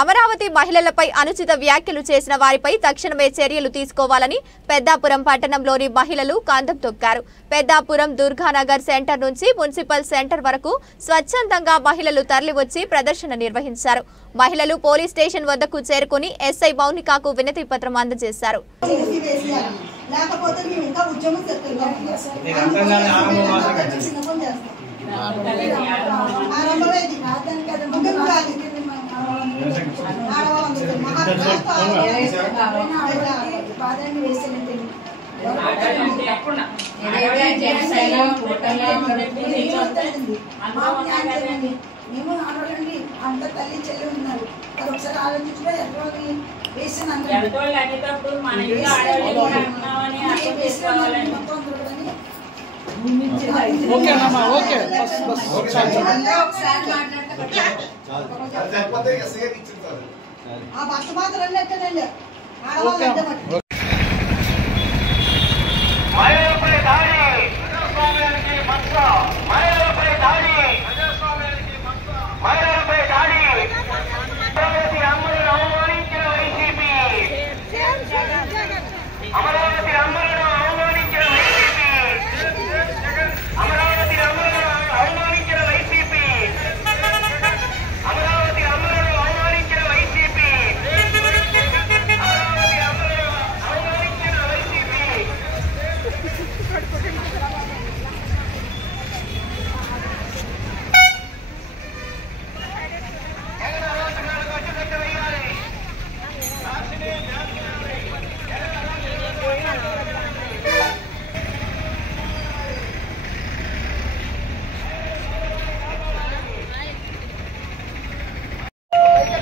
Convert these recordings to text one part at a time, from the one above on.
అమరావతి మహిళలపై అనుచిత వ్యాఖ్యలు చేసిన వారిపై తక్షణమే చర్యలు తీసుకోవాలని పెద్దాపురం పట్టణంలోని మహిళలు కాంతం తొక్కారు. పెద్దాపురం దుర్గానగర్ సెంటర్ నుంచి మున్సిపల్ సెంటర్ వరకు స్వచ్ఛందంగా మహిళలు తరలివచ్చి ప్రదర్శన నిర్వహించారు. మహిళలు పోలీస్ స్టేషన్ వద్దకు చేరుకుని ఎస్ఐ మౌనికకు వినతి పత్రం అందజేశారు. మేము ఆడవాళ్ళండి అంత తల్లి చెల్లి ఉన్నారు. అది ఒకసారి ఆలోచించుకో ఎక్కడ వేసిన ఆ భర్త మాత్రం అన్నట్టండి ఆడవాళ్ళు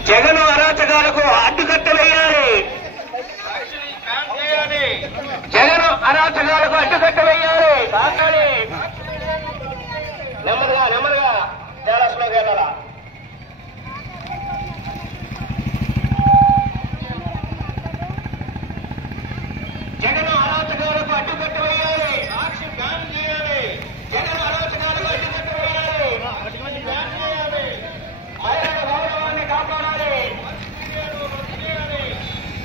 జగన్ అరాచకాలకు అడ్డుకట్ట వేయాలి. జగన్ అరాచకాలకు అడ్డుకట్ట వేయాలి. నెమ్మదిగా నెమ్మదిగా టేరస్లోకి వెళ్ళాలా. జగన్ అరాచకాలకు అడ్డుకట్ట వేయాలి. సాక్షి బ్యాన్ చేయాలి. జగన్ అరాచకాలకు అడ్డుకట్ట వేయాలి. బ్యాన్ చేయాలి. మహిళల గౌరవాన్ని కాపాడాలి.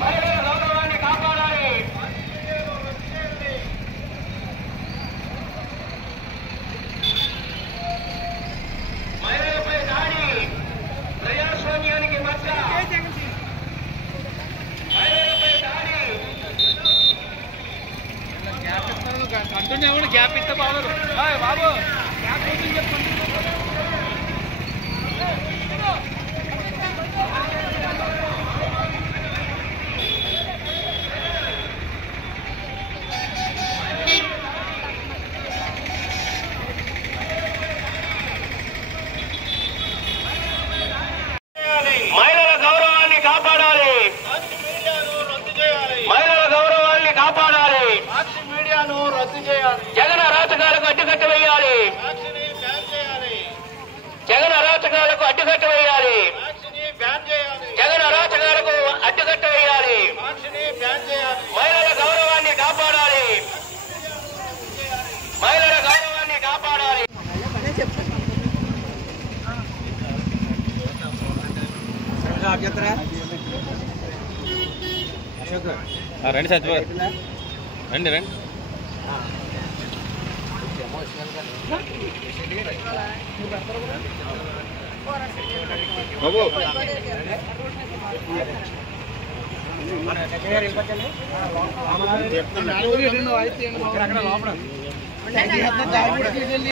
మహిళల గౌరవాన్ని కాపాడాలి. మహిళలపై దాడి ప్రజాస్వామ్యానికి మచ్చ. మహిళలపై దాడి కంటూనే గ్యాప్ ఇస్తే బాబు బాబు గ్యాప్ చెప్పండి. మహిళల గౌరవాన్ని కాపాడాలి. మహిళల గౌరవాన్ని కాపాడాలి. మీడియాను రద్దు చేయాలి. జగన్ అరాచకాలకు అడ్డుకట్ట వేయాలి. జగన్ అరాచకాలకు అడ్డుకట్ట వేయాలి. జగన్ అరాచకాలకు అడ్డుకట్ట వేయాలి. మహిళల గౌరవాన్ని కాపాడాలి. మహిళల గౌరవాన్ని కాపాడాలి. రండి సత్య రండి రండి బాబు